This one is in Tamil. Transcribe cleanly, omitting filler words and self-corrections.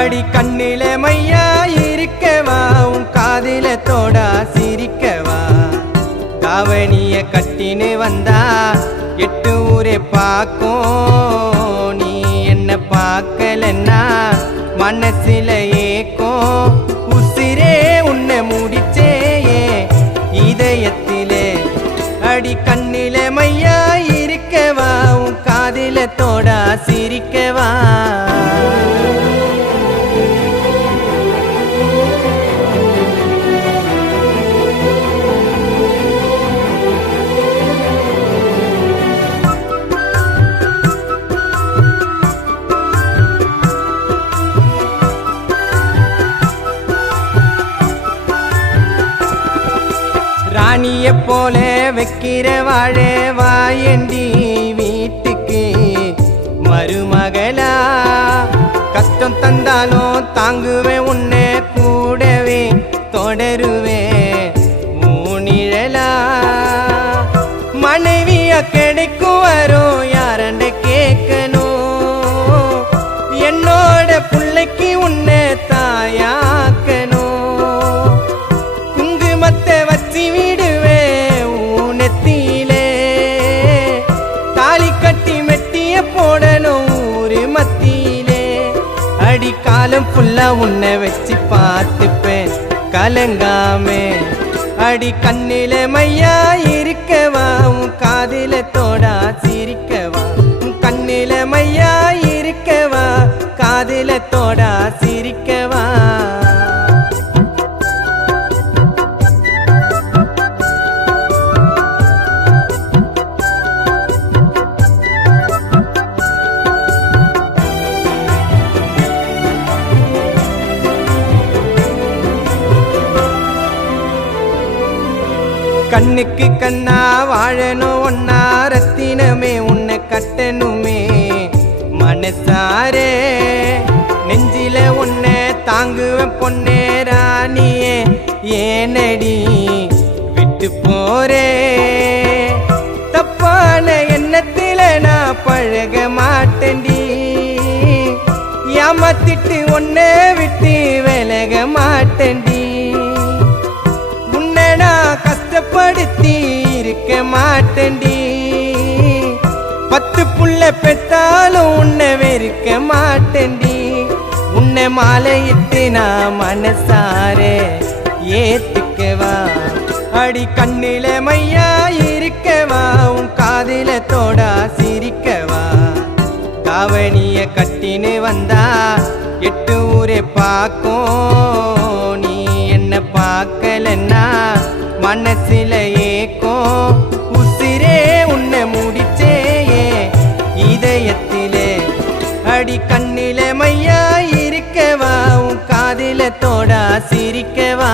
அடி கண்ணில மையா இருக்கவா உன் காதில தோடா சிரிக்கவா தாவணிய கட்டின்னு வந்தா 8 ஊரே பார்க்கும் நீ என்ன பார்க்கலன்னா மனசில ஏக்கும் உசிரே உன்னை முடிச்சேயே இதயத்திலே அடி கண்ணில மையா இருக்கவா உன் காதில தோடா சிரிக்கவா ராணிய போல வைக்கிற வாழ வாயண்டி வீட்டுக்கு மருமகளா கஷ்டம் தந்தாலும் தாங்குவேன் உன்னை கூடவே தொடருவேன் ஊனிழலா மனைவிய கிடைக்கும் வரும் யாரண்ட கேட்கணும் என்னோட பிள்ளைக்கு உன்னை தாயாக்கணும் குங்குமத்தை வச்சு விடுவேன் ஊனத்திலே தாலி கட்டி மெட்டிய போடணும் ஊரு மத்தியிலே அடி காலம் ஃபுல்லா உன்னை வச்சு பார்த்துப்பேன் கலங்காமே அடி கண்ணில மையா இருக்கவா உன் காதில தோடா சிரிக்கவா உன் கண்ணில மையா இருக்கவா காதில தோடா சிரிக்கவா கண்ணுக்கு கண்ணா வாழணும் ஒன்னா ரத்தினமே உன்னை கட்டணுமே மனசாரே நெஞ்சில உன்னை தாங்குவேன் பொன்னே ராணியே ஏனடி விட்டு போறே தப்பான எண்ணத்தில நான் பழக மாட்டேன்டி ஏமாத்திட்டு உன்னை விட்டு விலக மாட்டேன்டி கஷ்டப்படுத்தி இருக்க மாட்டேன்டி 10 புள்ள பெத்தாலும் உன்னை வெறுக்க மாட்டேன்டி உன்னை மாலையிட்டு நான் மனசாரே ஏத்துக்கவா அடி கண்ணில மையா இருக்கவா உன் காதில தோடா சிரிக்கவா தாவணிய கட்டின்னு வந்தா 8 ஊரே பார்க்கும் நீ என்ன பார்க்கலன்னா மனசில ஏக்கும் உசிரே உன்னை முடிச்சேயே இதயத்திலே அடி கண்ணில மையா இருக்கவா உன் காதில தோடா சிரிக்கவா